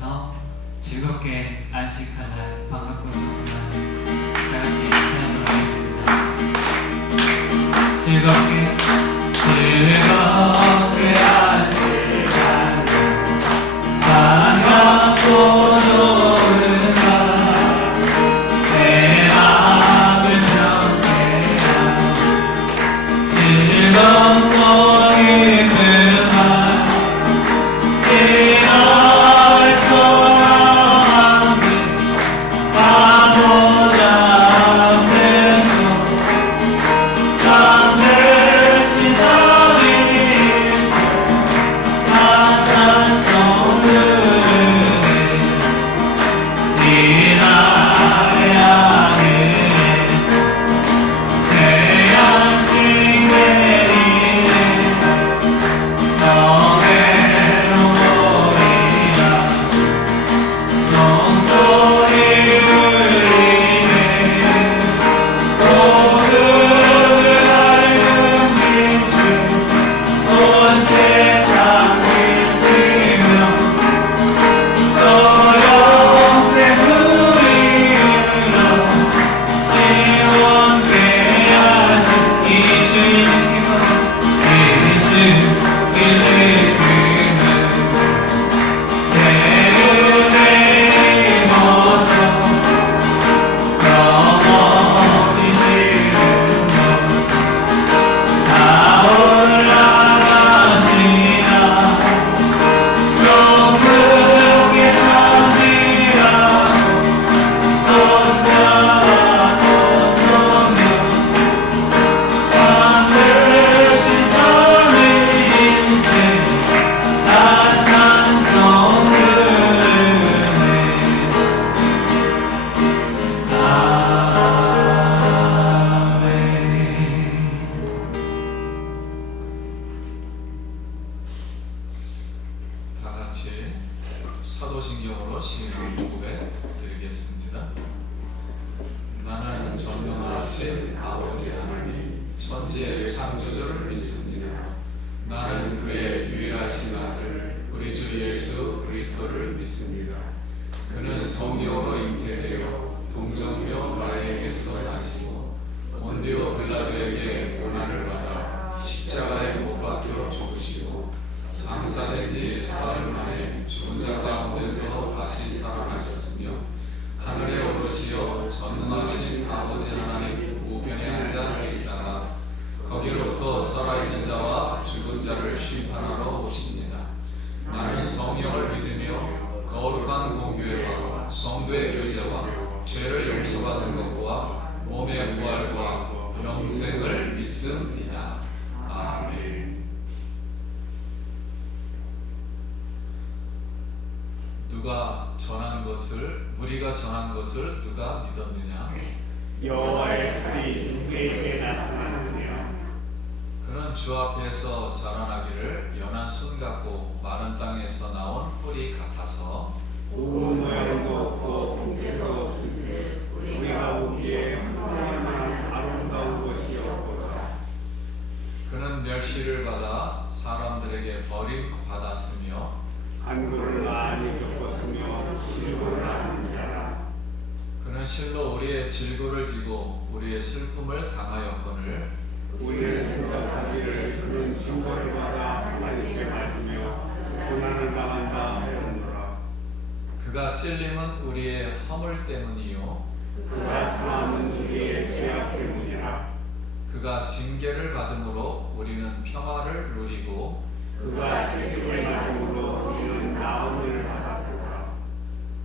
하면서 즐겁게 안식할 날 반갑고 좋은 날 다같이 인사하도록 하겠습니다. 즐겁게 안식할 날 반갑고 좋은 날 내 마음을 평안해 즐겁고 기쁜 날 이날 소망하게 가보자 앞에서 잠들신 저리 다 찬송 부르네 이날 향해서 새 양식 내리네 성회로 모이라 종소리 울리네 모두를 밝은 빛을 온 세상 비치며 또 영생 우리로 지원케 하신 이 주님의 사도신경으로 신앙 고백 드리겠습니다. 나는 전능하신 아버지 하나님 천지의 창조주를 믿습니다. 나는 그의 유일하신 아들 우리 주 예수 그리스도를 믿습니다. 그는 성령으로 잉태되어 동정녀 마리아에게서 나시고 본디오 빌라도에게 고난을 받아 십자가에 못 박혀 죽으시고 장사된 지 사흘 만에 죽은 자 가운데서 다시 살아나셨으며 하늘에 오르시어 전능하신 아버지 하나님 우편에 앉아 계시다가 거기로부터 살아있는 자와 죽은 자를 심판하러 오십니다. 나는 성령을 믿으며 거룩한 공교회와 성도의 교제와 죄를 용서받는 것과 몸의 부활과 영생을 믿습니다. 아멘. 우리가 전한 것을 누가 믿었느냐? 여호와의 칼이 누구에게 나타났느냐? 그는 주 앞에서 자라나기를 연한 순 같고 마른 땅에서 나온 뿌리 같아서 온 모양도 없고 풍채도 없은지 우리가 보기에 하나님 만한 아름다운 것이 없도다. 그는 멸시를 받아 사람들에게 버림받았으며 간구를 많이 겪었으며 실고를 하는 자라. 그는 실로 우리의 질고를 지고 우리의 슬픔을 당하였거늘 우리는 생각하기를 그는 징벌을 받아 하나님께 맞으며 고난을 당한다 하였노라. 그가 찔림은 우리의 허물 때문이요 그가 상함은 우리의 죄악 때문이라. 그가 징계를 받음으로 우리는 평화를 누리고 그가 채찍을 맞음으로 우리는 나음을 받았도다.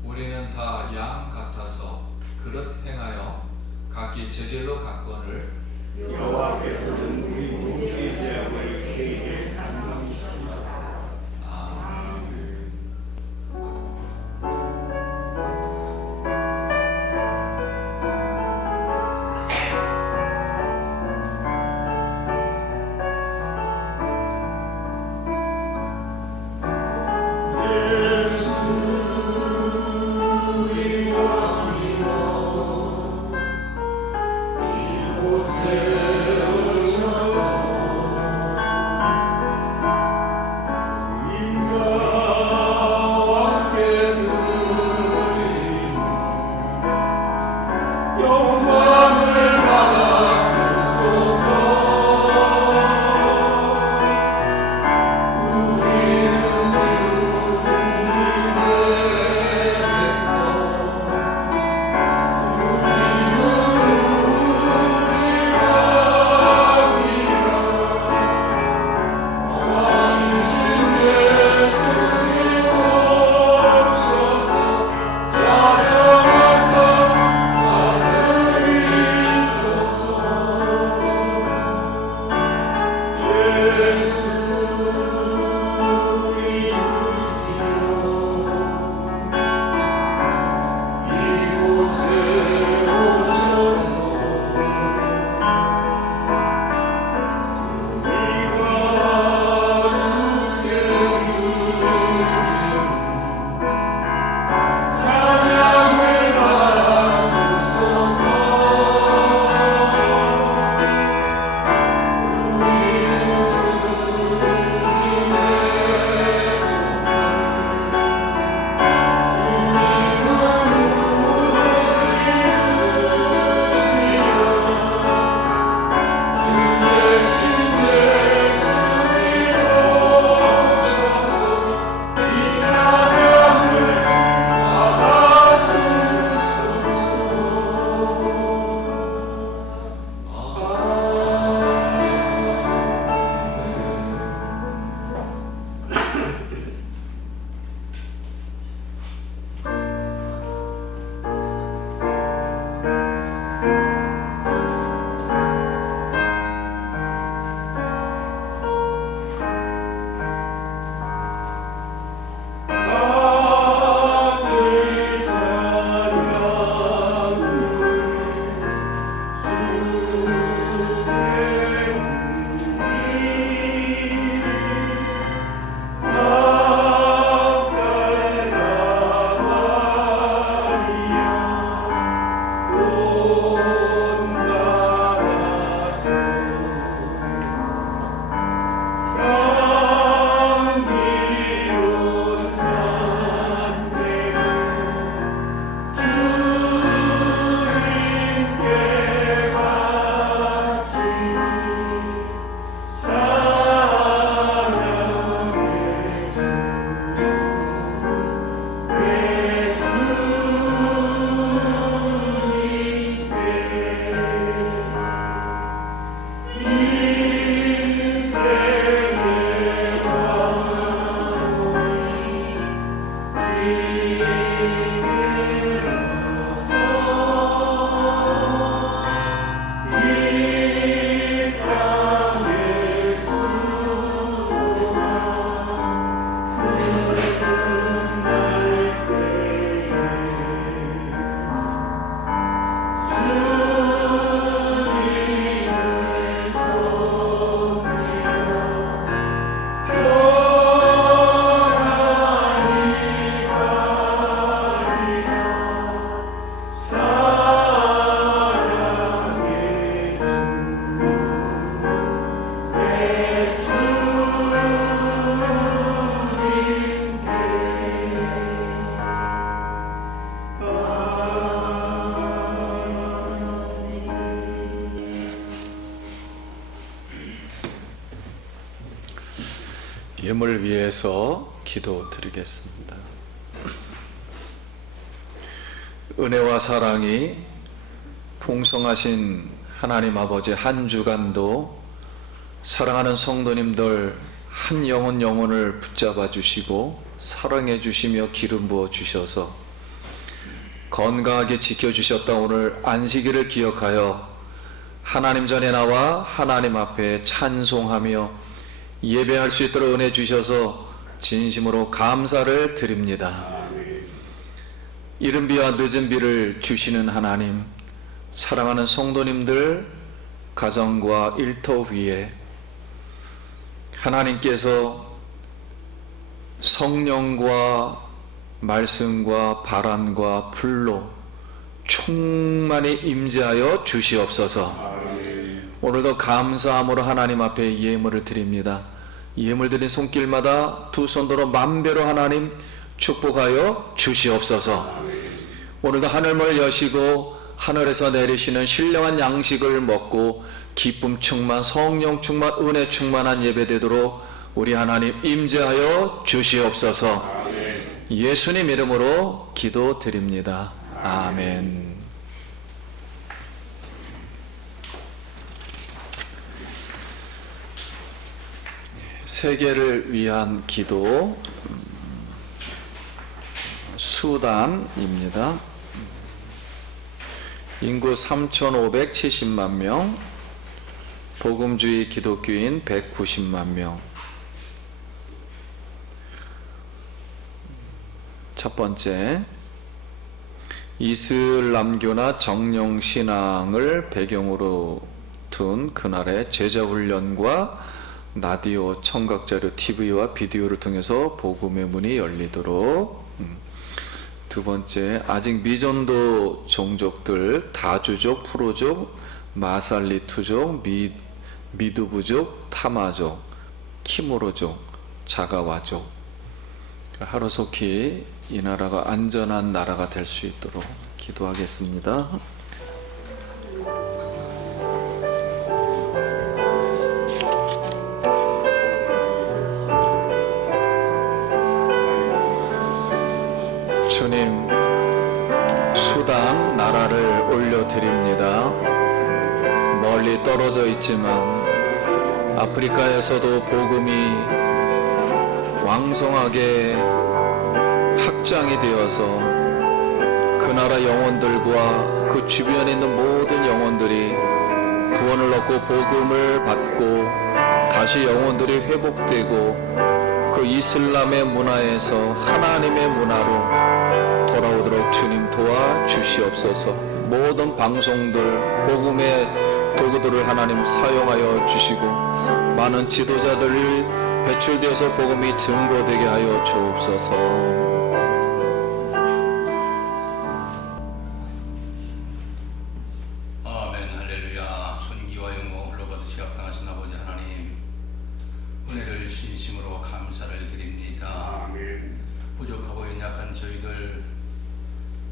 우리는 다 양 같아서 그릇 행하여 각기 제 길로 갔거늘 여호와께서는 우리 모두의 죄악을 그에게 감사하시리라. 아멘. 이곳에 오셔서 예물 위해서 기도드리겠습니다. 은혜와 사랑이 풍성하신 하나님 아버지, 한 주간도 사랑하는 성도님들 한 영혼을 붙잡아 주시고 사랑해 주시며 기름 부어 주셔서 건강하게 지켜주셨다 오늘 안식일을 기억하여 하나님 전에 나와 하나님 앞에 찬송하며 예배할 수 있도록 은혜 주셔서 진심으로 감사를 드립니다. 이른 비와 늦은 비를 주시는 하나님, 사랑하는 성도님들 가정과 일터 위에 하나님께서 성령과 말씀과 바람과 불로 충만히 임재하여 주시옵소서. 오늘도 감사함으로 하나님 앞에 예물을 드립니다. 예물 드린 손길마다 두 손으로 만배로 하나님 축복하여 주시옵소서. 오늘도 하늘문을 여시고 하늘에서 내리시는 신령한 양식을 먹고 기쁨 충만, 성령 충만, 은혜 충만한 예배 되도록 우리 하나님 임재하여 주시옵소서. 예수님 이름으로 기도드립니다. 아멘. 세계를 위한 기도 수단입니다. 인구 3,570만 명, 복음주의 기독교인 190만 명. 첫 번째, 이슬람교나 정령신앙을 배경으로 둔 그날의 제자훈련과 라디오, 청각자료, TV와 비디오를 통해서 복음의 문이 열리도록. 두 번째, 아직 미전도 종족들, 다주족, 프로족, 마살리투족, 미두부족, 타마족, 키모로족, 자가와족. 하루속히 이 나라가 안전한 나라가 될 수 있도록 기도하겠습니다. 주님, 수단 나라를 올려드립니다. 멀리 떨어져 있지만 아프리카에서도 복음이 왕성하게 확장이 되어서 그 나라 영혼들과 그 주변에 있는 모든 영혼들이 구원을 얻고 복음을 받고 다시 영혼들이 회복되고 그 이슬람의 문화에서 하나님의 문화로 돌아오도록 주님 도와주시옵소서. 모든 방송들, 복음의 도구들을 하나님 사용하여 주시고 많은 지도자들이 배출되어서 복음이 증거되게 하여 주옵소서. 아멘. 할렐루야. 존귀와 영광을 흘러받으시 합당하신 아버지 하나님, 은혜를 진심으로 감사를 드립니다. 부족하고 연약한 저희들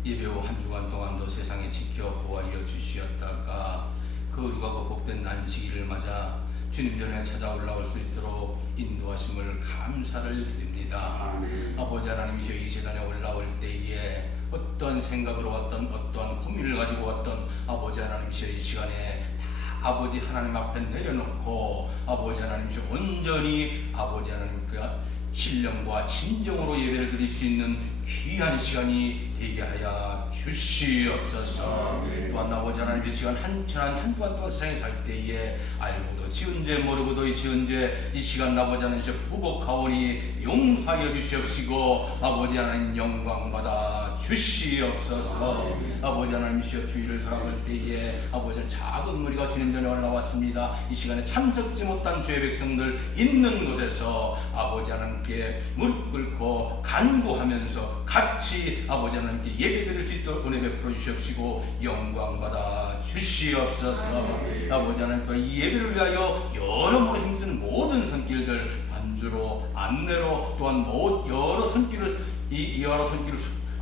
예배 후 한 주간 동안도 세상에 지켜 보호하여 주시었다가 거룩하고 복된 안식일을 맞아 주님 전에 찾아 올라올 수 있도록 인도하심을 감사를 드립니다. 아버지 하나님이시여, 이 세상에 올라올 때에 어떤 생각으로 왔던, 어떤 고민을 가지고 왔던 아버지 하나님이시여, 이 시간에 다 아버지 하나님 앞에 내려놓고 아버지 하나님이시여 온전히 아버지 하나님과 신령과 진정으로 예배를 드릴 수 있는 귀한 시간이 되게 하여 주시옵소서. 또한 아버지 하나님 이 시간 한 주간 동안 세상에 살 때에 알고도 지은 죄 모르고도 지은 죄 이 시간 아버지 하나님 부복하오니 용서하여 주시옵시고 아버지 하나님 영광 받아 주시옵소서. 아버지 하나님 주일을 돌아볼 때에 아버지 하나님 작은 무리가 주님 전에 올라왔습니다. 이 시간에 참석지 못한 주의 백성들 있는 곳에서 아버지 하나님께 무릎 꿇고 간구하면서 같이 아버지 하나님께 예배 드릴 수 있도록 은혜 베풀어 주시옵시고 영광 받아 주시옵소서. 아버지 하나님 또 이 예배를 위하여 여러모로 힘쓰는 모든 손길들 반주로 안내로 또한 여러 손길을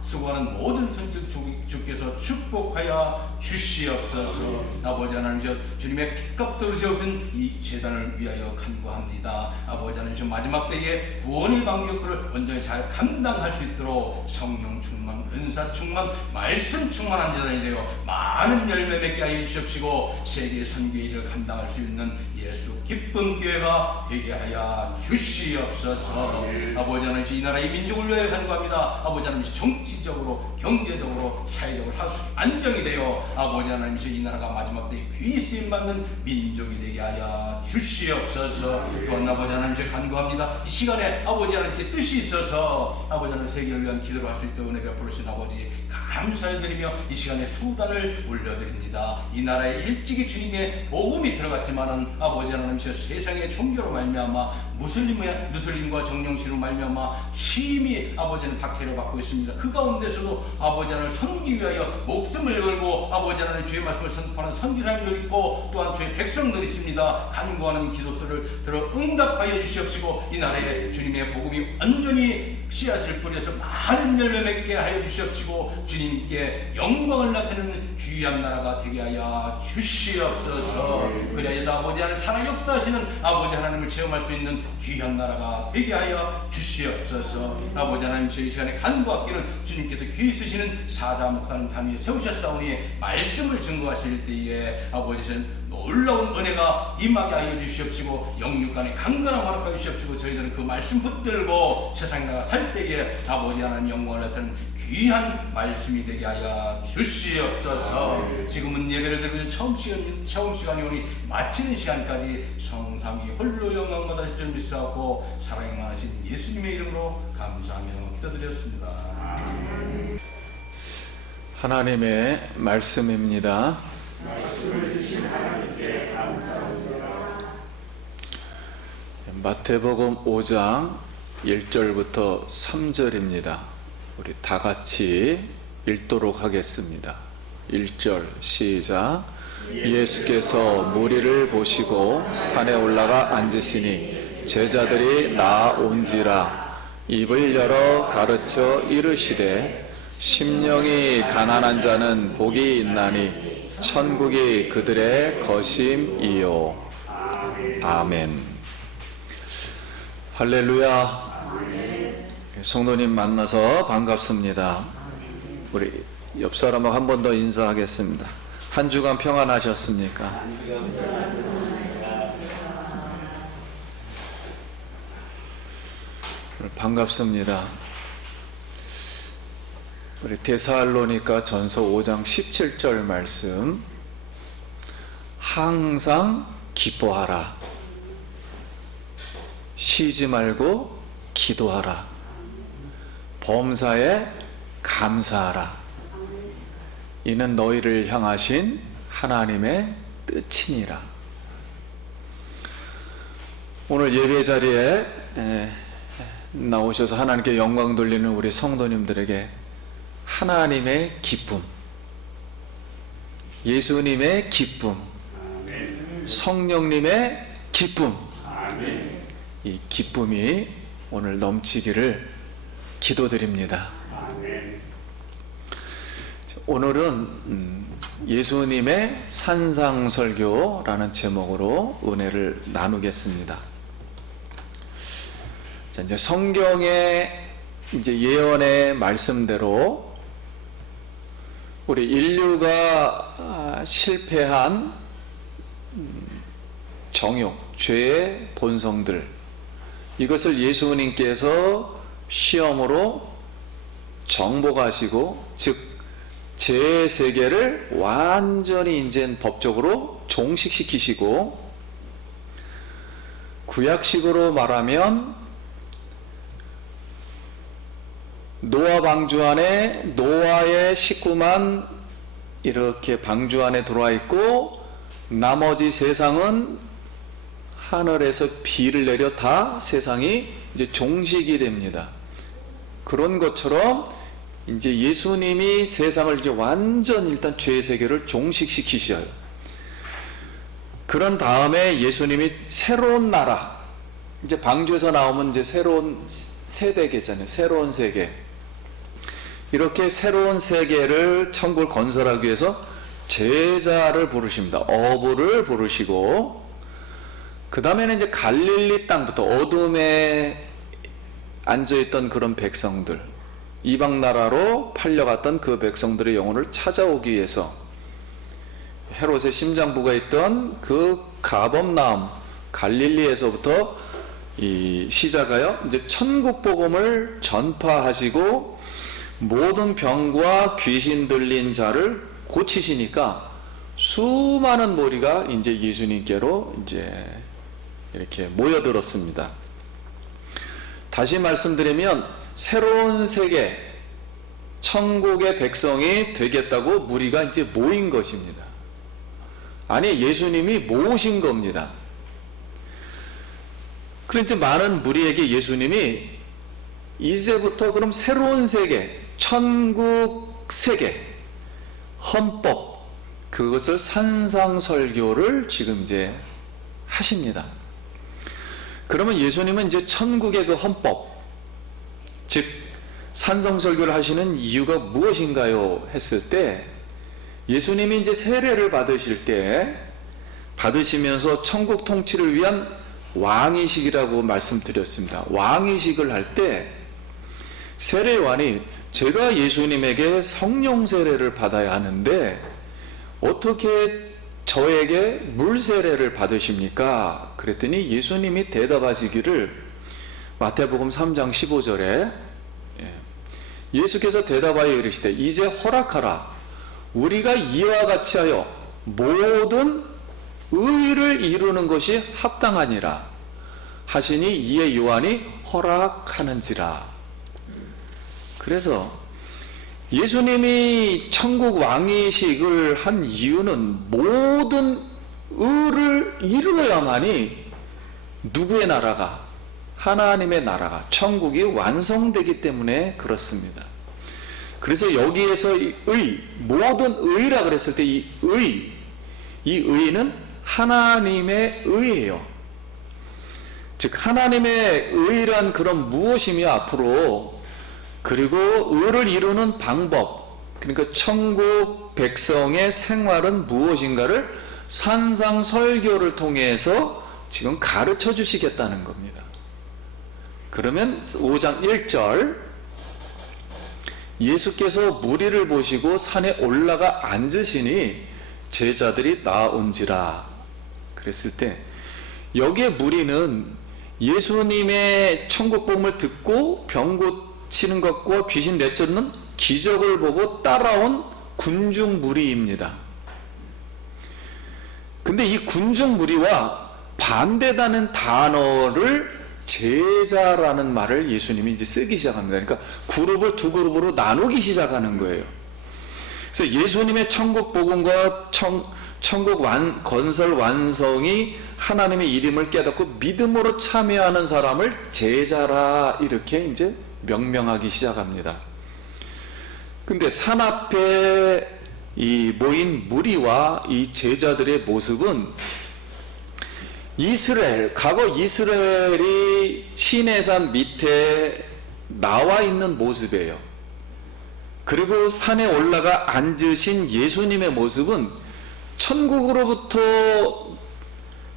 수고하는 모든 손길 주께서 축복하여 주시옵소서. 아버지 하나님 주님의 핏값으로 세우신 이 재단을 위하여 간구합니다. 아버지 하나님 마지막 때에 구원의 방격을 온전히 잘 감당할 수 있도록 성령 충만, 은사 충만, 말씀 충만한 재단이 되어 많은 열매 맺게 하여 주시옵시고 세계 선교의 일을 감당할 수 있는 예수 기쁜 교회가 되게 하여 주시옵소서. 아버지 하나님 이 나라의 민족을 위하여 간구합니다. 아버지 하나님 정치적으로 경제적으로 사회적으로 안정이 되어 아버지 하나님 이 나라가 마지막 때에 귀히 쓰임받는 민족이 되게 하여 주시옵소서. 또한 아버지 하나님 간구합니다. 이 시간에 아버지 하나님께 뜻이 있어서 아버지 하나님 세계를 위한 기도를 할 수 있도록 은혜 베풀으신 아버지 감사드리며 이 시간에 수단을 올려드립니다. 이 나라에 일찍이 주님의 복음이 들어갔지만은 아버지 하나님 세상의 종교로 말미암아 무슬림과 정령시로 말미암아 심히 아버지는 박해를 받고 있습니다. 그 가운데서도 아버지 하나님 섬기기 위하여 목숨을 걸고 아버지 하나님 주의 말씀을 선포하는 선지자님들 있고 또한 주의 백성들 있습니다. 간구하는 기도소를 들어 응답하여 주시옵시고 이 나라에 주님의 복음이 온전히 씨앗을 뿌려서 많은 열매 맺게 하여 주시옵시고 주님께 영광을 나타내는 귀한 나라가 되게 하여 주시옵소서. 그래서 아버지 하나님 살아 역사하시는 아버지 하나님을 체험할 수 있는 귀한 나라가 되게 하여 주시옵소서. 아버지 하나님 이 시간에 간구하기는 주님께서 귀히 쓰시는 사자 목사님 담위에 세우셨사오니 말씀을 증거하실 때에 아버지 놀라운 은혜가 임하게 하여 주시옵시고 영육간에 강건한 허락하여 주시옵시고 저희들은 그 말씀 붙들고 세상에 나가 살 때에 아버지 하나님 영광을 나타내는 귀한 말씀이 되게 하여 주시옵소서. 지금은 예배를 드리는 처음 시간이 오니 마치는 시간까지 성삼위 홀로 영광받아 주실 줄 믿사옵고 사랑이 많으신 예수님의 이름으로 감사하며 기도드렸습니다. 하나님의 말씀입니다. 마태복음 5장 1절부터 3절입니다. 우리 다 같이 읽도록 하겠습니다. 1절 시작. 예수께서 무리를 보시고 산에 올라가 앉으시니 제자들이 나온지라 입을 열어 가르쳐 이르시되 심령이 가난한 자는 복이 있나니 천국이 그들의 것임이요. 아멘. 할렐루야. 성도님 만나서 반갑습니다. 우리 옆 사람하고 한 번 더 인사하겠습니다. 한 주간 평안하셨습니까? 반갑습니다. 우리 데살로니가 전서 5장 17절 말씀, 항상 기뻐하라, 쉬지 말고 기도하라, 범사에 감사하라, 이는 너희를 향하신 하나님의 뜻이니라. 오늘 예배 자리에 나오셔서 하나님께 영광 돌리는 우리 성도님들에게 하나님의 기쁨, 예수님의 기쁨, 성령님의 기쁨, 이 기쁨이 오늘 넘치기를 기도드립니다. 오늘은 예수님의 산상설교라는 제목으로 은혜를 나누겠습니다. 자, 이제 성경의 예언의 말씀대로 우리 인류가 실패한 정욕, 죄의 본성들, 이것을 예수님께서 시험으로 정복하시고, 즉 제3계를 완전히 이제 법적으로 종식시키시고, 구약식으로 말하면 노아 방주 안에 노아의 식구만 이렇게 방주 안에 들어와 있고, 나머지 세상은 하늘에서 비를 내려 다 세상이 이제 종식이 됩니다. 그런 것처럼 이제 예수님이 세상을 이제 완전 일단 죄의 세계를 종식시키셔요. 그런 다음에 예수님이 새로운 나라, 이제 방주에서 나오면 이제 새로운 세대계잖아요. 새로운 세계. 이렇게 새로운 세계를 천국을 건설하기 위해서 제자를 부르십니다. 어부를 부르시고, 그 다음에는 이제 갈릴리 땅부터 어둠에 앉아있던 그런 백성들, 이방 나라로 팔려갔던 그 백성들의 영혼을 찾아오기 위해서 헤롯의 심장부가 있던 그 가범나움 갈릴리에서부터 이 시작하여 이제 천국 복음을 전파하시고, 모든 병과 귀신 들린 자를 고치시니까 수많은 무리가 이제 예수님께로 이제 이렇게 모여들었습니다. 다시 말씀드리면 새로운 세계, 천국의 백성이 되겠다고 무리가 이제 모인 것입니다. 아니, 예수님이 모으신 겁니다. 그런데 많은 무리에게 예수님이 이제부터 그럼 새로운 세계, 천국 세계, 헌법, 그것을 산상설교를 지금 이제 하십니다. 그러면 예수님은 이제 천국의 그 헌법, 즉 산상설교를 하시는 이유가 무엇인가요? 했을 때, 예수님이 이제 세례를 받으실 때, 받으시면서 천국 통치를 위한 왕이식이라고 말씀드렸습니다. 왕이식을 할 때 세례요한이 제가 예수님에게 성령 세례를 받아야 하는데 어떻게 저에게 물 세례를 받으십니까? 그랬더니 예수님이 대답하시기를, 마태복음 3장 15절에 예수께서 대답하여 이르시되 이제 허락하라. 우리가 이와 같이 하여 모든 의를 이루는 것이 합당하니라 하시니 이에 요한이 허락하는지라. 그래서 예수님이 천국 왕이식을 한 이유는 모든 의를 이루어야만이 누구의 나라가, 하나님의 나라가, 천국이 완성되기 때문에 그렇습니다. 그래서 여기에서 이 의, 모든 의라 그랬을 때 이 의는 하나님의 의예요. 즉 하나님의 의란 그런 무엇이며 앞으로, 그리고 의를 이루는 방법, 그러니까 천국 백성의 생활은 무엇인가를 산상설교를 통해서 지금 가르쳐 주시겠다는 겁니다. 그러면 5장 1절, 예수께서 무리를 보시고 산에 올라가 앉으시니 제자들이 나온지라 그랬을 때, 여기에 무리는 예수님의 천국 복음을 듣고 병 고치는 것과 귀신 내쫓는 기적을 보고 따라온 군중 무리입니다. 근데 이 군중 무리와 반대되는 단어를 제자라는 말을 예수님이 이제 쓰기 시작합니다. 그러니까 그룹을 두 그룹으로 나누기 시작하는 거예요. 그래서 예수님의 천국 복음과 천국 건설 완성이 하나님의 이름을 깨닫고 믿음으로 참여하는 사람을 제자라 이렇게 이제 명명하기 시작합니다. 근데 산 앞에 이 모인 무리와 이 제자들의 모습은 과거 이스라엘이 시내산 밑에 나와 있는 모습이에요. 그리고 산에 올라가 앉으신 예수님의 모습은 천국으로부터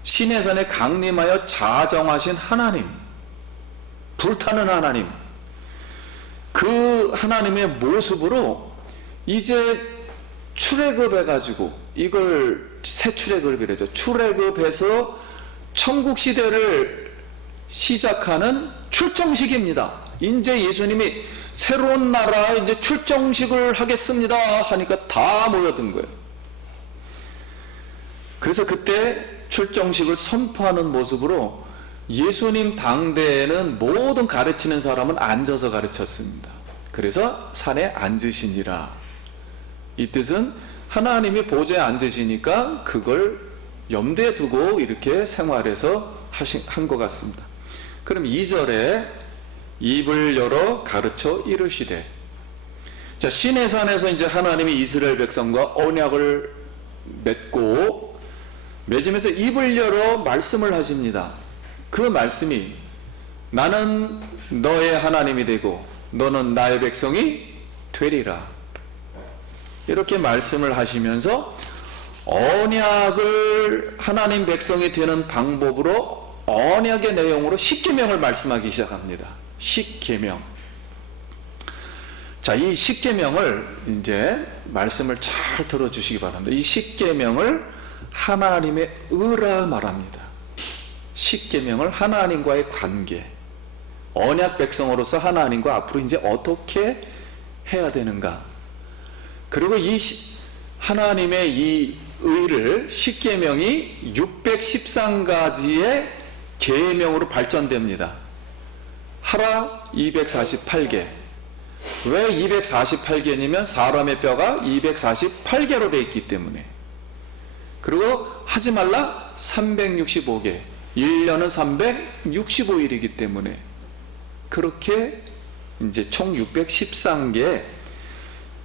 시내산에 강림하여 자정하신 하나님, 불타는 하나님, 그 하나님의 모습으로 이제 출애굽해가지고, 이걸 새 출애굽이라죠. 출애굽해서 천국 시대를 시작하는 출정식입니다. 이제 예수님이 새로운 나라에 이제 출정식을 하겠습니다 하니까 다 모여든 거예요. 그래서 그때 출정식을 선포하는 모습으로 예수님 당대에는 모든 가르치는 사람은 앉아서 가르쳤습니다. 그래서 산에 앉으시니라. 이 뜻은 하나님이 보좌에 앉으시니까 그걸 염두에 두고 이렇게 생활해서 한 것 같습니다. 그럼 2절에 입을 열어 가르쳐 이르시되, 자, 시내산에서 이제 하나님이 이스라엘 백성과 언약을 맺으면서 입을 열어 말씀을 하십니다. 그 말씀이 나는 너의 하나님이 되고 너는 나의 백성이 되리라. 이렇게 말씀을 하시면서 언약을 하나님 백성이 되는 방법으로 언약의 내용으로 십계명을 말씀하기 시작합니다. 십계명. 자, 이 십계명을 이제 말씀을 잘 들어주시기 바랍니다. 이 십계명을 하나님의 의라 말합니다. 십계명을 하나님과의 관계, 언약 백성으로서 하나님과 앞으로 이제 어떻게 해야 되는가. 그리고 이 하나님의 이 의를 십계명이 613가지의 계명으로 발전됩니다. 하라 248개. 왜 248개냐면 사람의 뼈가 248개로 되어 있기 때문에. 그리고 하지 말라 365개. 1년은 365일이기 때문에. 그렇게 이제 총 613개의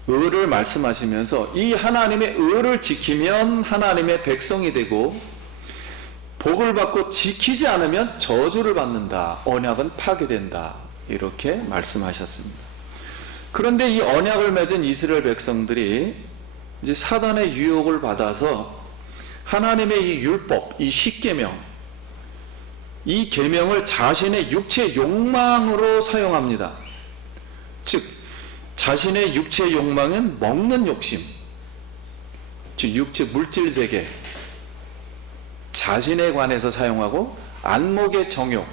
의를 말씀하시면서 이 하나님의 의를 지키면 하나님의 백성이 되고, 복을 받고 지키지 않으면 저주를 받는다. 언약은 파괴된다. 이렇게 말씀하셨습니다. 그런데 이 언약을 맺은 이스라엘 백성들이 이제 사단의 유혹을 받아서 하나님의 이 율법, 이 십계명, 이 계명을 자신의 육체 욕망으로 사용합니다. 즉 자신의 육체 욕망은 먹는 욕심, 즉 육체 물질 세계, 자신에 관해서 사용하고, 안목의 정욕,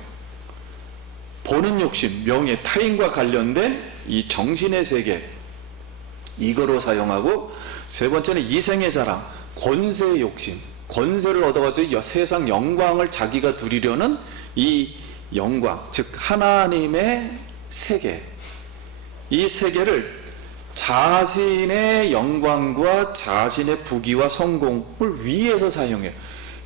보는 욕심, 명예, 타인과 관련된 이 정신의 세계, 이거로 사용하고, 세 번째는 이생의 자랑, 권세의 욕심, 권세를 얻어가지고 세상 영광을 자기가 누리려는 이 영광, 즉 하나님의 세계, 이 세계를 자신의 영광과 자신의 부귀와 성공을 위해서 사용해요.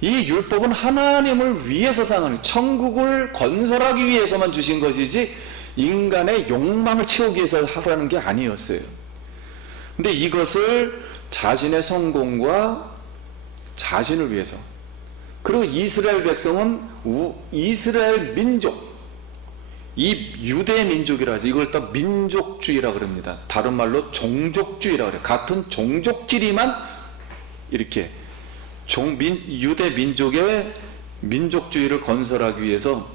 이 율법은 하나님을 위해서 사용하는, 천국을 건설하기 위해서만 주신 것이지 인간의 욕망을 채우기 위해서 하라는 게 아니었어요. 근데 이것을 자신의 성공과 자신을 위해서, 그리고 이스라엘 백성은 이스라엘 민족, 이 유대 민족이라 하죠. 이걸 또 민족주의라 그럽니다. 다른 말로 종족주의라 그래요. 같은 종족끼리만 이렇게 유대 민족의 민족주의를 건설하기 위해서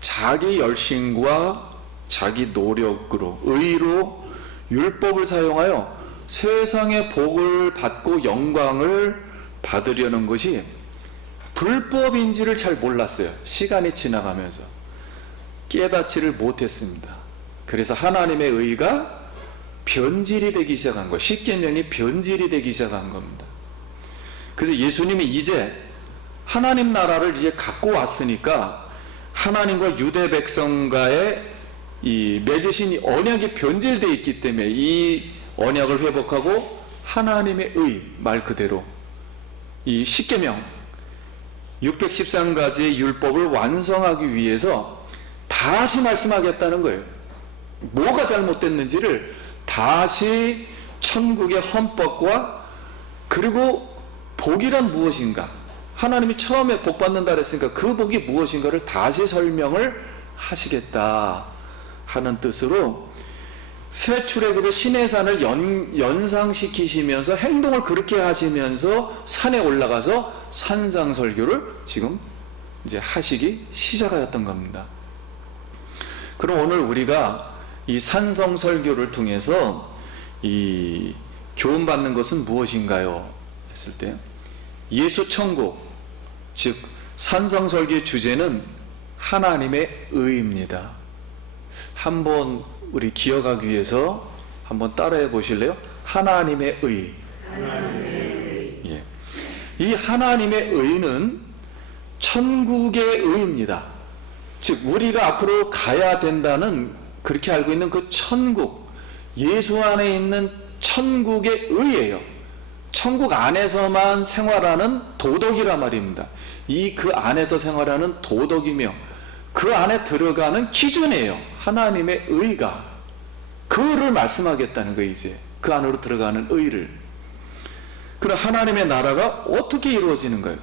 자기 열심과 자기 노력으로, 의로 율법을 사용하여 세상의 복을 받고 영광을 받으려는 것이 불법인지를 잘 몰랐어요. 시간이 지나가면서 깨닫지를 못했습니다. 그래서 하나님의 의가 변질이 되기 시작한 거예요. 십계명이 변질이 되기 시작한 겁니다. 그래서 예수님이 이제 하나님 나라를 이제 갖고 왔으니까 하나님과 유대 백성과의 이 맺으신 언약이 변질되어 있기 때문에 이 언약을 회복하고 하나님의 의, 말 그대로 이 십계명 613가지의 율법을 완성하기 위해서 다시 말씀하겠다는 거예요. 뭐가 잘못됐는지를 다시 천국의 헌법과, 그리고 복이란 무엇인가, 하나님이 처음에 복 받는다 그랬으니까 그 복이 무엇인가를 다시 설명을 하시겠다 하는 뜻으로 새 출애굽의 시내산을 연상시키시면서 행동을 그렇게 하시면서 산에 올라가서 산상설교를 지금 이제 하시기 시작하였던 겁니다. 그럼 오늘 우리가 이 산성설교를 통해서 이 교훈받는 것은 무엇인가요? 했을 때 예수 천국, 즉 산성설교의 주제는 하나님의 의입니다. 한번 우리 기억하기 위해서 한번 따라해 보실래요? 하나님의 의. 예. 이 하나님의 의는 천국의 의입니다. 즉 우리가 앞으로 가야 된다는, 그렇게 알고 있는 그 천국, 예수 안에 있는 천국의 의예요. 천국 안에서만 생활하는 도덕이란 말입니다. 이 그 안에서 생활하는 도덕이며 그 안에 들어가는 기준이에요. 하나님의 의가. 그를 말씀하겠다는 거예요. 이제 그 안으로 들어가는 의를. 그럼 하나님의 나라가 어떻게 이루어지는 거예요?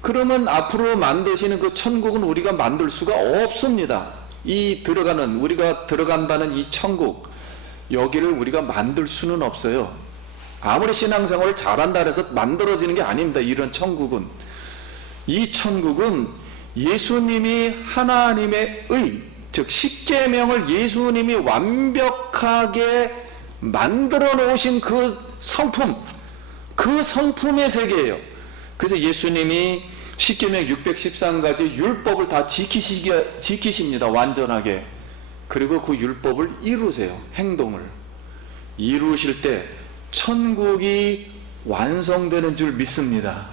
그러면 앞으로 만드시는 그 천국은 우리가 만들 수가 없습니다. 이 들어가는, 우리가 들어간다는 이 천국, 여기를 우리가 만들 수는 없어요. 아무리 신앙생활을 잘한다 해서 만들어지는 게 아닙니다. 이런 천국은. 이 천국은 예수님이 하나님의 의, 즉 십계명을 예수님이 완벽하게 만들어 놓으신 그 성품, 그 성품의 세계예요. 그래서 예수님이 십계명 613가지 율법을 다 지키십니다. 완전하게. 그리고 그 율법을 이루세요. 행동을 이루실 때 천국이 완성되는 줄 믿습니다.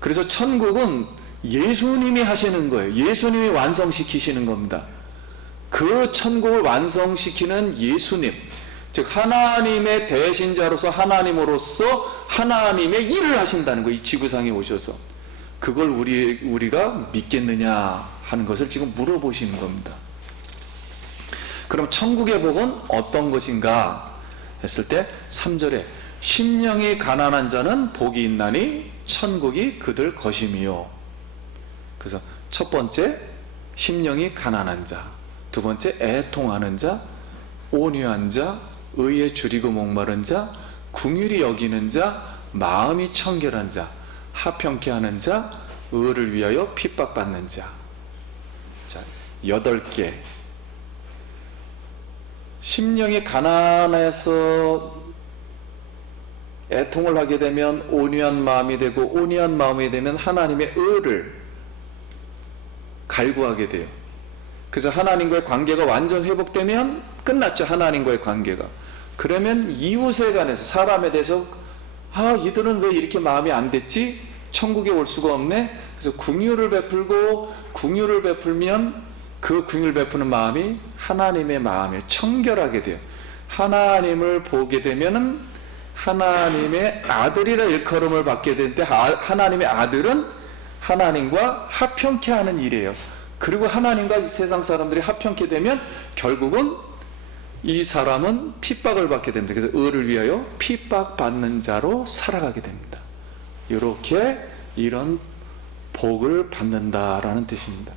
그래서 천국은 예수님이 하시는 거예요. 예수님이 완성시키시는 겁니다. 그 천국을 완성시키는 예수님, 즉 하나님의 대신자로서, 하나님으로서 하나님의 일을 하신다는 거예요. 이 지구상에 오셔서. 그걸 우리가 믿겠느냐 하는 것을 지금 물어보시는 겁니다. 그럼 천국의 복은 어떤 것인가 했을 때 3절에 심령이 가난한 자는 복이 있나니 천국이 그들 것임이요. 그래서 첫 번째 심령이 가난한 자, 두 번째 애통하는 자, 온유한 자, 의에 줄이고 목마른 자, 긍휼히 여기는 자, 마음이 청결한 자, 하평케 하는 자, 의를 위하여 핍박받는 자. 자, 8개. 심령이 가난해서 애통을 하게 되면 온유한 마음이 되고, 온유한 마음이 되면 하나님의 의를 갈구하게 돼요. 그래서 하나님과의 관계가 완전 회복되면 끝났죠. 하나님과의 관계가. 그러면 이웃에 관해서, 사람에 대해서 이들은 왜 이렇게 마음이 안 됐지? 천국에 올 수가 없네. 그래서 긍휼을 베풀고, 긍휼을 베풀면 그 긍휼 베푸는 마음이 하나님의 마음에 청결하게 돼요. 하나님을 보게 되면은 하나님의 아들이라 일컬음을 받게 되는데, 하나님의 아들은 하나님과 합평케 하는 일이에요. 그리고 하나님과 이 세상 사람들이 합평케 되면 결국은 이 사람은 핍박을 받게 됩니다. 그래서 의를 위하여 핍박받는 자로 살아가게 됩니다. 이렇게 이런 복을 받는다라는 뜻입니다.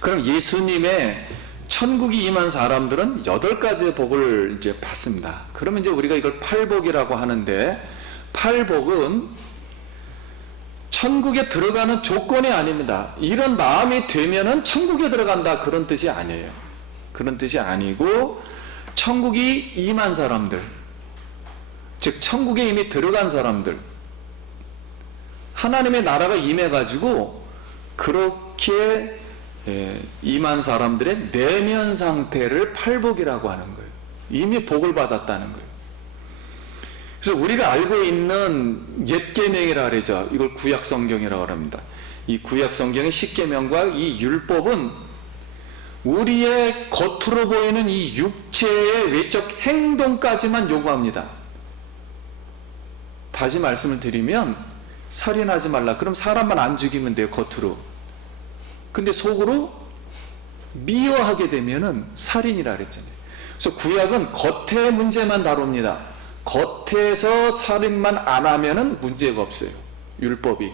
그럼 예수님의 천국이 임한 사람들은 8가지의 복을 이제 받습니다. 그러면 이제 우리가 이걸 팔복이라고 하는데, 팔복은 천국에 들어가는 조건이 아닙니다. 이런 마음이 되면은 천국에 들어간다, 그런 뜻이 아니에요. 그런 뜻이 아니고, 천국이 임한 사람들, 즉 천국에 이미 들어간 사람들, 하나님의 나라가 임해가지고 그렇게 임한 사람들의 내면 상태를 팔복이라고 하는 거예요. 이미 복을 받았다는 거예요. 그래서 우리가 알고 있는 옛 계명이라 그러죠. 이걸 구약 성경이라고 합니다. 이 구약 성경의 십계명과 이 율법은 우리의 겉으로 보이는 이 육체의 외적 행동까지만 요구합니다. 다시 말씀을 드리면, 살인하지 말라. 그럼 사람만 안 죽이면 돼요, 겉으로. 근데 속으로 미워하게 되면은 살인이라 그랬잖아요. 그래서 구약은 겉의 문제만 다룹니다. 겉에서 살인만 안 하면은 문제가 없어요, 율법이.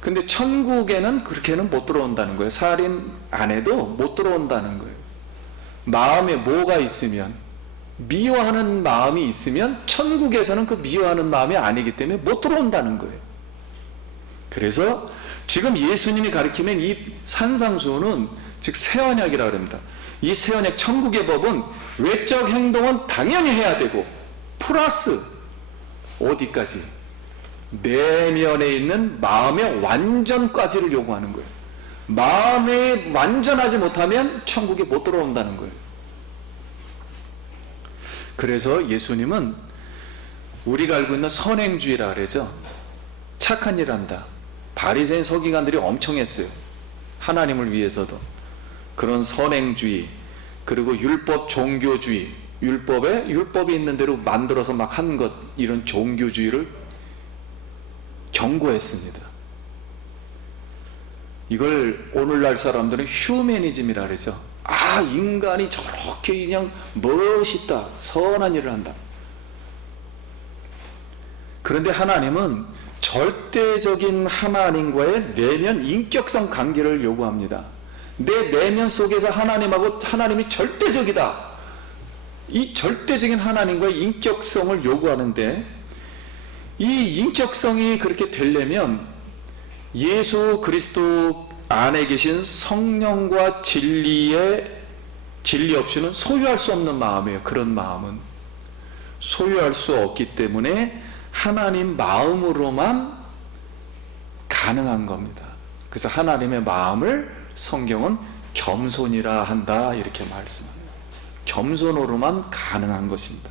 근데 천국에는 그렇게는 못 들어온다는 거예요. 살인 안 해도 못 들어온다는 거예요. 마음에 뭐가 있으면, 미워하는 마음이 있으면 천국에서는 그 미워하는 마음이 아니기 때문에 못 들어온다는 거예요. 그래서 지금 예수님이 가리키는 이 산상수훈은 즉 새언약이라고 합니다. 이 새언약, 천국의 법은 외적 행동은 당연히 해야 되고, 플러스 어디까지? 내면에 있는 마음의 완전까지를 요구하는 거예요. 마음이 완전하지 못하면 천국에 못 들어온다는 거예요. 그래서 예수님은 우리가 알고 있는 선행주의라 그러죠. 착한 일 한다. 바리새인 서기관들이 엄청 했어요. 하나님을 위해서도. 그런 선행주의, 그리고 율법 종교주의, 율법이 있는 대로 만들어서 막 한 것, 이런 종교주의를 경고했습니다. 이걸 오늘날 사람들은 휴머니즘이라 그러죠. 아, 인간이 저렇게 그냥 멋있다, 선한 일을 한다. 그런데 하나님은 절대적인 하나님과의 내면 인격성 관계를 요구합니다. 내 내면 속에서 하나님이 절대적이다. 이 절대적인 하나님과의 인격성을 요구하는데, 이 인격성이 그렇게 되려면 예수 그리스도 안에 계신 성령과 진리 없이는 소유할 수 없는 마음이에요. 그런 마음은 소유할 수 없기 때문에 하나님 마음으로만 가능한 겁니다. 그래서 하나님의 마음을 성경은 겸손이라 한다, 이렇게 말씀합니다. 겸손으로만 가능한 것입니다.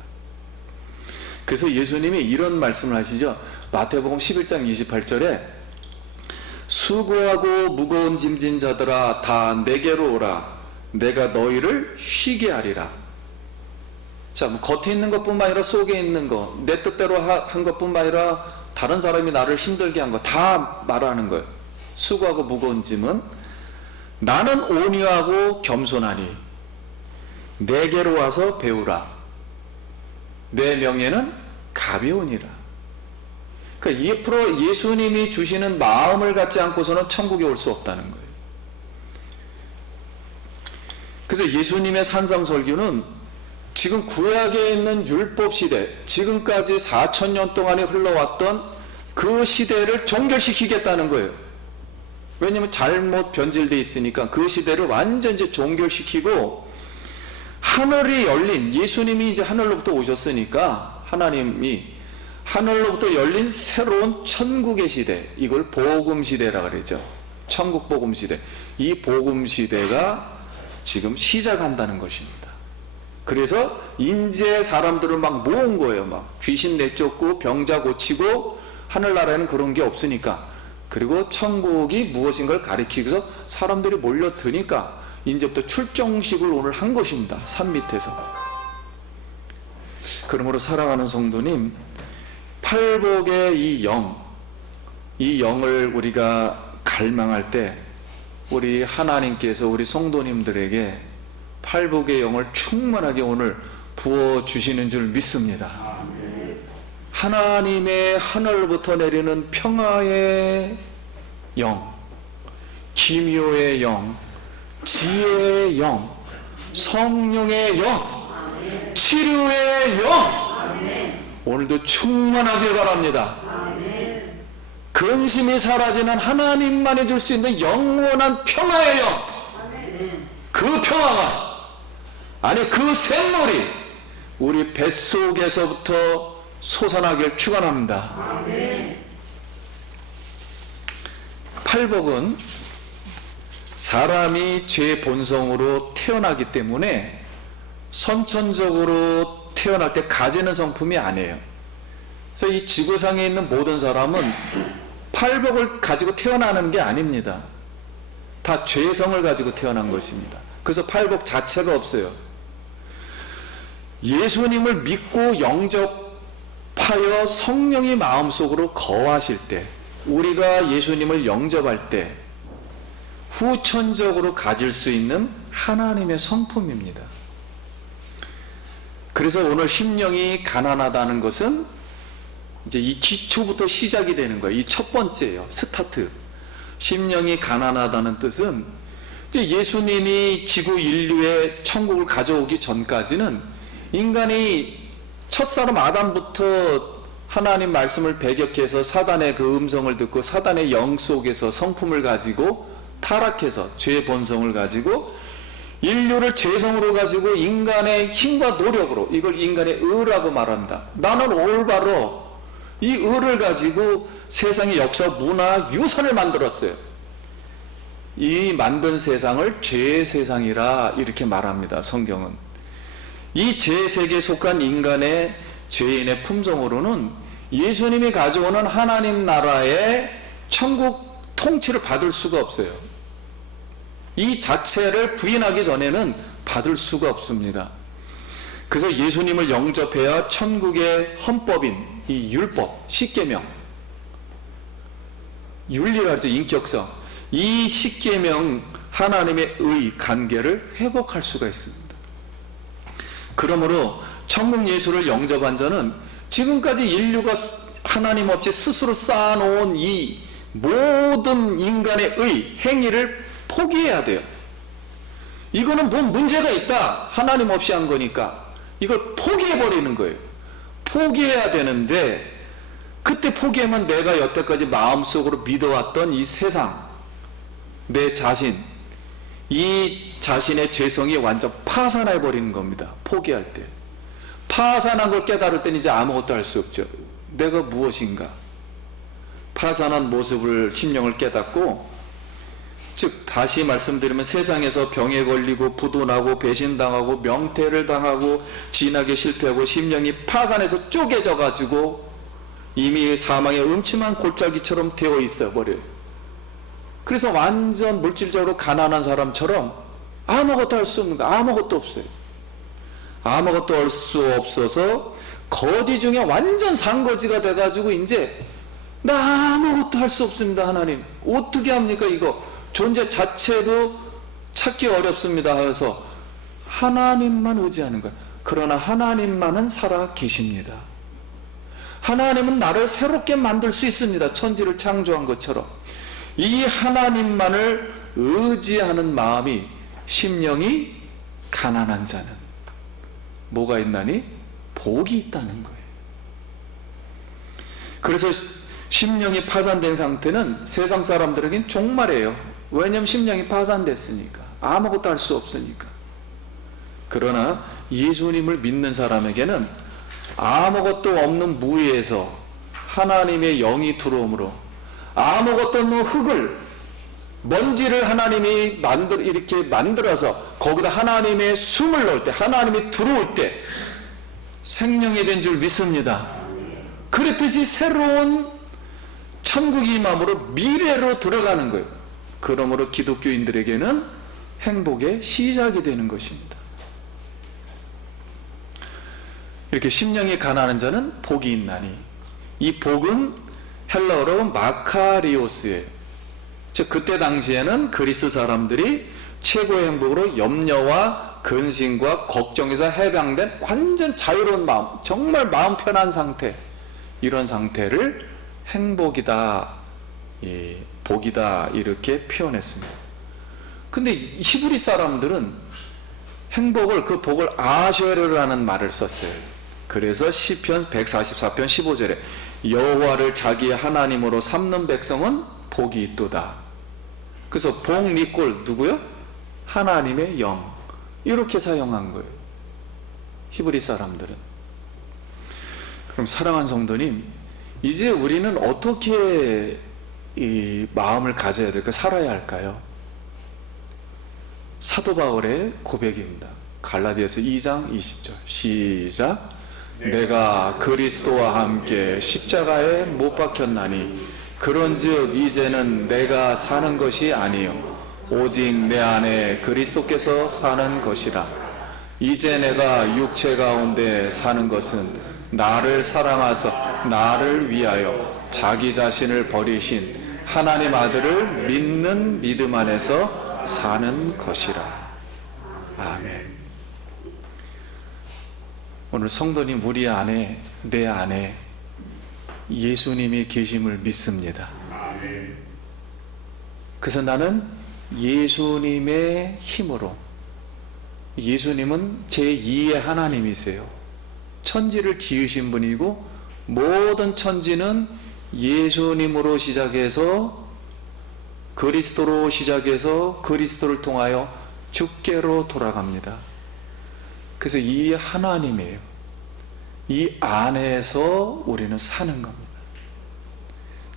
그래서 예수님이 이런 말씀을 하시죠. 마태복음 11장 28절에 수고하고 무거운 짐진 자들아 다 내게로 오라. 내가 너희를 쉬게 하리라. 자, 뭐 겉에 있는 것뿐만 아니라 속에 있는 거, 내 뜻대로 한 것뿐만 아니라 다른 사람이 나를 힘들게 한 거 다 말하는 거예요. 수고하고 무거운 짐은 나는 온유하고 겸손하니 내게로 와서 배우라. 내 명예는 가벼우니라. 그러니까 2% 예수님이 주시는 마음을 갖지 않고서는 천국에 올 수 없다는 거예요. 그래서 예수님의 산상설교는 지금 구약에 있는 율법 시대, 지금까지 4,000년 동안에 흘러왔던 그 시대를 종결시키겠다는 거예요. 왜냐하면 잘못 변질되어 있으니까 그 시대를 완전 이제 종결시키고, 하늘이 열린, 예수님이 이제 하늘로부터 오셨으니까 하나님이 하늘로부터 열린 새로운 천국의 시대, 이걸 복음 시대라 그러죠. 천국 복음 시대. 이 복음 시대가 지금 시작한다는 것입니다. 그래서 이제 사람들을 막 모은 거예요. 막 귀신 내쫓고 병자 고치고, 하늘나라에는 그런 게 없으니까. 그리고 천국이 무엇인가를 가리키고서 사람들이 몰려드니까 이제부터 출정식을 오늘 한 것입니다. 산 밑에서. 그러므로 사랑하는 성도님, 팔복의 이 영을 우리가 갈망할 때 우리 하나님께서 우리 성도님들에게 팔복의 영을 충만하게 오늘 부어주시는 줄 믿습니다. 하나님의 하늘부터 내리는 평화의 영, 기묘의 영, 지혜의 영, 성령의 영, 치료의 영, 오늘도 충만하길 바랍니다. 근심이 사라지는 하나님만이 줄 수 있는 영원한 평화의 영, 그 평화가, 아니 그 샘물이 우리 뱃속에서부터 솟아나길 축원합니다. 팔복은 사람이 죄 본성으로 태어나기 때문에 선천적으로 태어날 때 가지는 성품이 아니에요. 그래서 이 지구상에 있는 모든 사람은 팔복을 가지고 태어나는 게 아닙니다. 다 죄성을 가지고 태어난 것입니다. 그래서 팔복 자체가 없어요. 예수님을 믿고 영접하여 성령이 마음속으로 거하실 때, 우리가 예수님을 영접할 때 후천적으로 가질 수 있는 하나님의 성품입니다. 그래서 오늘 심령이 가난하다는 것은 이제 이 기초부터 시작이 되는 거예요. 이 첫 번째예요. 스타트. 심령이 가난하다는 뜻은 이제 예수님이 지구 인류의 천국을 가져오기 전까지는 인간이 첫사람 아담부터 하나님 말씀을 배격해서 사단의 그 음성을 듣고 사단의 영 속에서 성품을 가지고 타락해서 죄의 본성을 가지고 인류를 죄성으로 가지고 인간의 힘과 노력으로, 이걸 인간의 의라고 말합니다. 나는 올바로 이 의를 가지고 세상의 역사, 문화, 유산을 만들었어요. 이 만든 세상을 죄의 세상이라 이렇게 말합니다. 성경은. 이 죄세계에 속한 인간의 죄인의 품성으로는 예수님이 가져오는 하나님 나라의 천국 통치를 받을 수가 없어요. 이 자체를 부인하기 전에는 받을 수가 없습니다. 그래서 예수님을 영접해야 천국의 헌법인 이 율법, 십계명, 윤리라 하죠. 인격성. 이 십계명 하나님의 의 관계를 회복할 수가 있습니다. 그러므로 천국 예수를 영접한 자는 지금까지 인류가 하나님 없이 스스로 쌓아놓은 이 모든 인간의 의, 행위를 포기해야 돼요. 이거는 뭐 문제가 있다. 하나님 없이 한 거니까. 이걸 포기해버리는 거예요. 포기해야 되는데 그때 포기하면 내가 여태까지 마음속으로 믿어왔던 이 세상, 내 자신, 이 자신의 죄성이 완전 파산해버리는 겁니다. 포기할 때. 파산한 걸 깨달을 때는 이제 아무것도 할 수 없죠. 내가 무엇인가. 파산한 모습을, 심령을 깨닫고, 즉 다시 말씀드리면 세상에서 병에 걸리고 부도나고 배신당하고 명태를 당하고 진하게 실패하고 심령이 파산해서 쪼개져 가지고 이미 사망의 음침한 골짜기처럼 되어 있어 버려요. 그래서 완전 물질적으로 가난한 사람처럼 아무것도 할 수 없는 거, 아무것도 없어요. 아무것도 할 수 없어서 거지 중에 완전 산거지가 돼가지고 이제 나 아무것도 할 수 없습니다. 하나님 어떻게 합니까? 이거 존재 자체도 찾기 어렵습니다 하여서 하나님만 의지하는 거예요. 그러나 하나님만은 살아 계십니다. 하나님은 나를 새롭게 만들 수 있습니다. 천지를 창조한 것처럼. 이 하나님만을 의지하는 마음이, 심령이 가난한 자는 뭐가 있나니? 복이 있다는 거예요. 그래서 심령이 파산된 상태는 세상 사람들에겐 종말이에요. 왜냐하면 심령이 파산됐으니까. 아무것도 할 수 없으니까. 그러나 예수님을 믿는 사람에게는 아무것도 없는 무에서 하나님의 영이 들어오므로 아무것도 없는 흙을, 먼지를 하나님이 이렇게 만들어서 거기다 하나님의 숨을 넣을 때, 하나님이 들어올 때 생명이 된 줄 믿습니다. 그랬듯이 새로운 천국이 임함으로 미래로 들어가는 거예요. 그러므로 기독교인들에게는 행복의 시작이 되는 것입니다. 이렇게 심령이 가난한 자는 복이 있나니, 이 복은 헬라어로 마카리오스예요. 즉 그때 당시에는 그리스 사람들이 최고의 행복으로 염려와 근심과 걱정에서 해방된 완전 자유로운 마음, 정말 마음 편한 상태, 이런 상태를 행복이다, 복이다 이렇게 표현했습니다. 근데 히브리 사람들은 행복을, 그 복을 아셔르라는 말을 썼어요. 그래서 시편 144편 15절에 여호와를 자기 하나님으로 삼는 백성은 복이 있도다. 그래서 복, 니꼴 누구요? 하나님의 영. 이렇게 사용한 거예요. 히브리 사람들은. 그럼 사랑하는 성도님, 이제 우리는 어떻게 이 마음을 가져야 될까? 살아야 할까요? 사도 바울의 고백입니다. 갈라디아서 2장 20절 시작. 내가 그리스도와 함께 십자가에 못 박혔나니 그런즉 이제는 내가 사는 것이 아니요 오직 내 안에 그리스도께서 사는 것이라. 이제 내가 육체 가운데 사는 것은 나를 사랑하사 나를 위하여 자기 자신을 버리신 하나님 아들을 믿는 믿음 안에서 사는 것이라. 아멘. 오늘 성도님, 우리 안에, 내 안에 예수님이 계심을 믿습니다. 그래서 나는 예수님의 힘으로, 예수님은 제2의 하나님이세요. 천지를 지으신 분이고 모든 천지는 예수님으로 시작해서 그리스도로 시작해서 그리스도를 통하여 주께로 돌아갑니다. 그래서 이 하나님이에요. 이 안에서 우리는 사는 겁니다.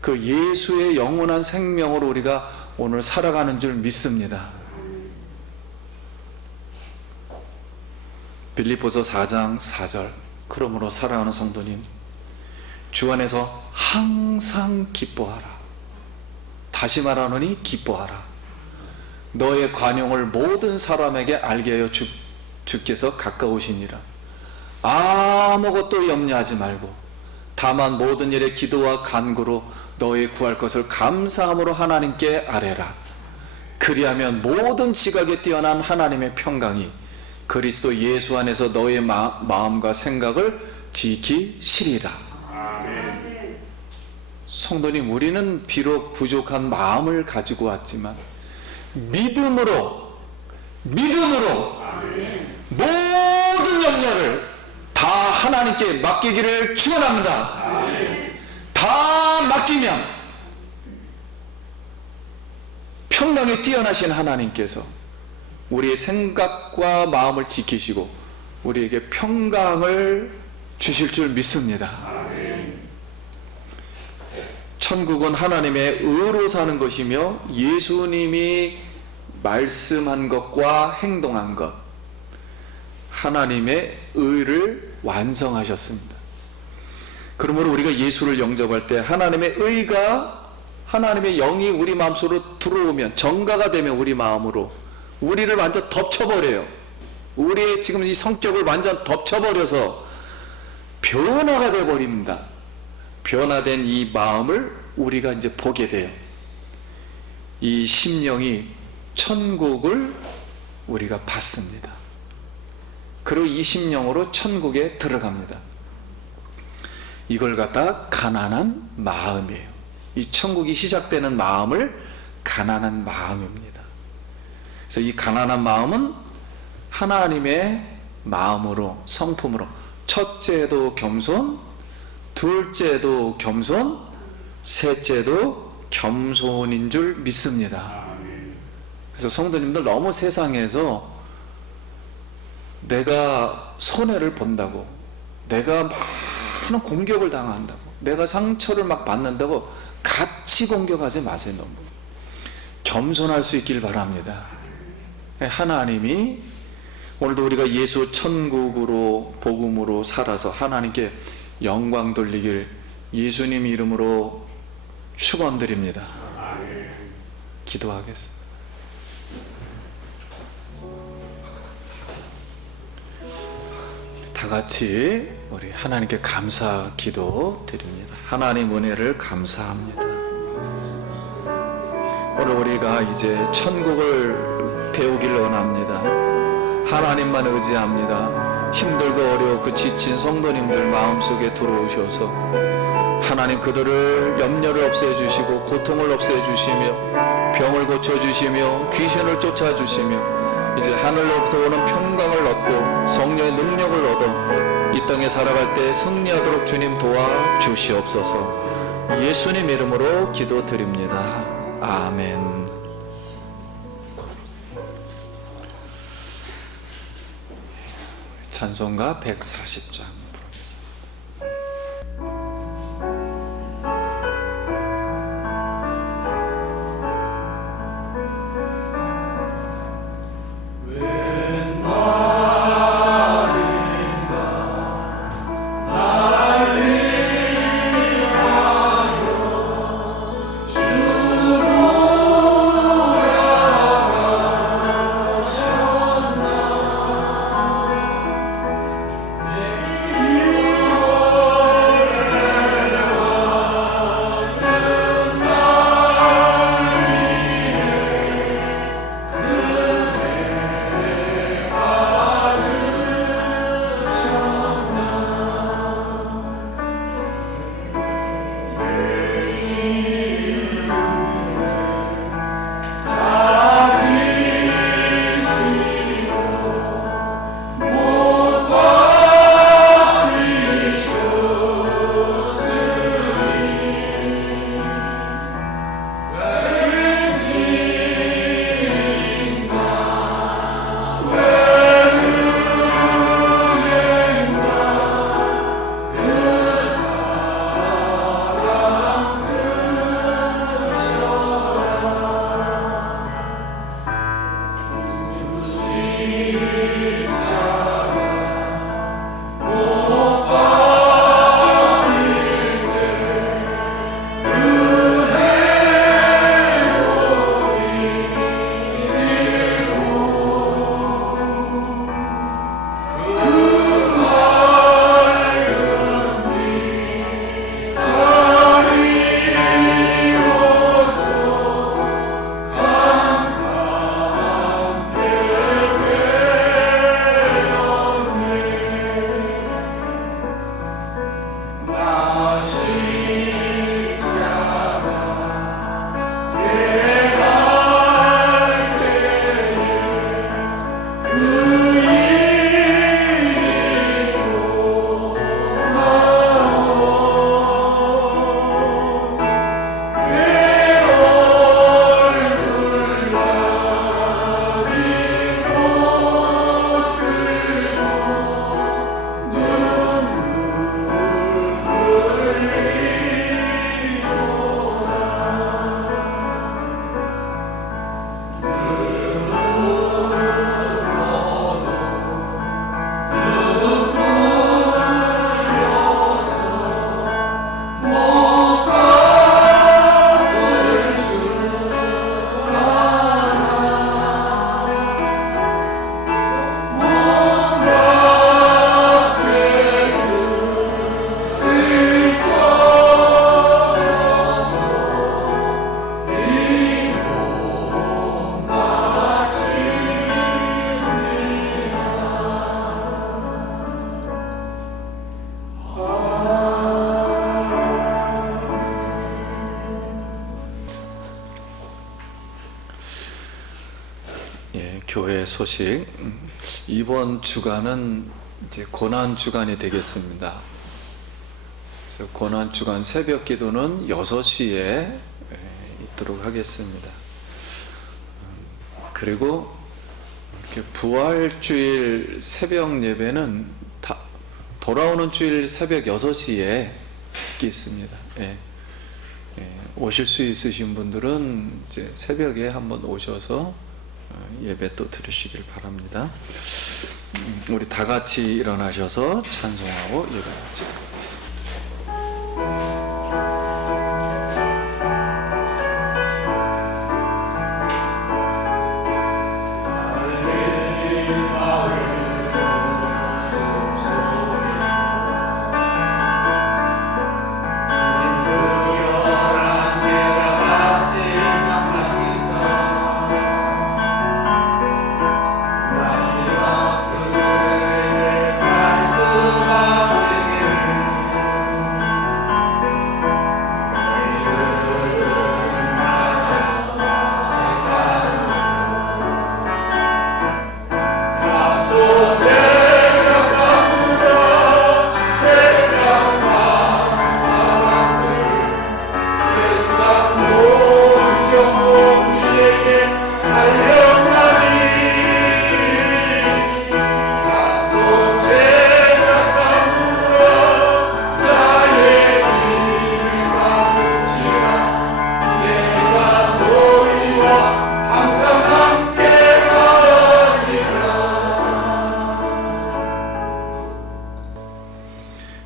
그 예수의 영원한 생명으로 우리가 오늘 살아가는 줄 믿습니다. 빌립보서 4장 4절. 그러므로 사랑하는 성도님, 주 안에서 항상 기뻐하라. 다시 말하노니 기뻐하라. 너의 관용을 모든 사람에게 알게 하여 주께서 가까우시니라. 아무것도 염려하지 말고 다만 모든 일에 기도와 간구로 너의 구할 것을 감사함으로 하나님께 아뢰라. 그리하면 모든 지각에 뛰어난 하나님의 평강이 그리스도 예수 안에서 너의 마음과 생각을 지키시리라. 아멘. 성도님, 우리는 비록 부족한 마음을 가지고 왔지만 믿음으로 모든 염려를 다 하나님께 맡기기를 축원합니다. 다 맡기면 평강에 뛰어나신 하나님께서 우리의 생각과 마음을 지키시고 우리에게 평강을 주실 줄 믿습니다. 천국은 하나님의 의로 사는 것이며 예수님이 말씀한 것과 행동한 것, 하나님의 의를 완성하셨습니다. 그러므로 우리가 예수를 영접할 때 하나님의 의가, 하나님의 영이 우리 마음속으로 들어오면, 정가가 되면 우리 마음으로 우리를 완전 덮쳐버려요. 우리의 지금 이 성격을 완전 덮쳐버려서 변화가 되어버립니다. 변화된 이 마음을 우리가 이제 보게 돼요. 이 심령이 천국을 우리가 받습니다. 그리고 이 심령으로 천국에 들어갑니다. 이걸 갖다 가난한 마음이에요. 이 천국이 시작되는 마음을 가난한 마음입니다. 그래서 이 가난한 마음은 하나님의 마음으로, 성품으로, 첫째도 겸손, 둘째도 겸손, 셋째도 겸손인 줄 믿습니다. 그래서 성도님들, 너무 세상에서 내가 손해를 본다고, 내가 많은 공격을 당한다고, 내가 상처를 막 받는다고 같이 공격하지 마세요. 너무 겸손할 수 있길 바랍니다. 하나님이 오늘도 우리가 예수 천국으로 복음으로 살아서 하나님께 영광 돌리길 예수님 이름으로 축원드립니다. 기도하겠습니다. 다 같이 우리 하나님께 감사 기도 드립니다. 하나님 은혜를 감사합니다. 오늘 우리가 이제 천국을 배우길 원합니다. 하나님만 의지합니다. 힘들고 어렵고 지친 성도님들 마음속에 들어오셔서 하나님 그들을 염려를 없애주시고 고통을 없애주시며 병을 고쳐주시며 귀신을 쫓아주시며 이제 하늘로부터 오는 평강을 얻고 성령의 능력을 얻어 이 땅에 살아갈 때 승리하도록 주님 도와주시옵소서. 예수님 이름으로 기도드립니다. 아멘. 찬송가 140장 교회 소식. 이번 주간은 이제 고난 주간이 되겠습니다. 그래서 고난 주간 새벽 기도는 6시에 있도록 하겠습니다. 그리고 이렇게 부활주일 새벽 예배는 돌아오는 주일 새벽 6시에 있겠습니다. 오실 수 있으신 분들은 이제 새벽에 한번 오셔서 예배 또 드리시길 바랍니다. 우리 다 같이 일어나셔서 찬송하고 예배 마치도록 하겠습니다.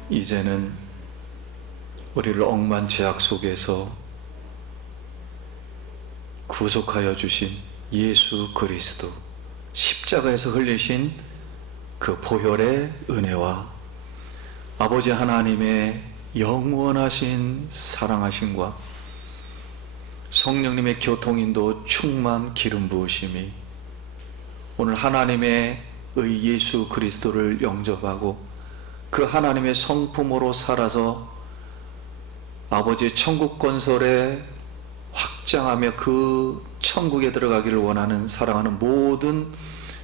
이제는 우리를 억만 죄악 속에서 구속하여 주신 예수 그리스도, 십자가에서 흘리신 그 보혈의 은혜와 아버지 하나님의 영원하신 사랑하심과 성령님의 교통인도 충만 기름 부으심이 오늘 하나님의 예수 그리스도를 영접하고 그 하나님의 성품으로 살아서 아버지의 천국 건설에 확장하며 그 천국에 들어가기를 원하는 사랑하는 모든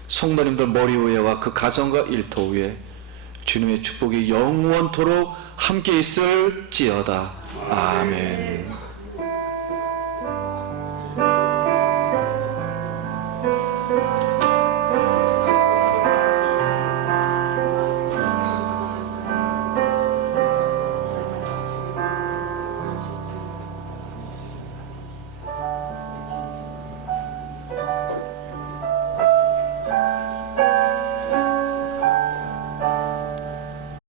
성도님들 머리 위에와 그 가정과 일터 위에 주님의 축복이 영원토록 함께 있을지어다. 아멘.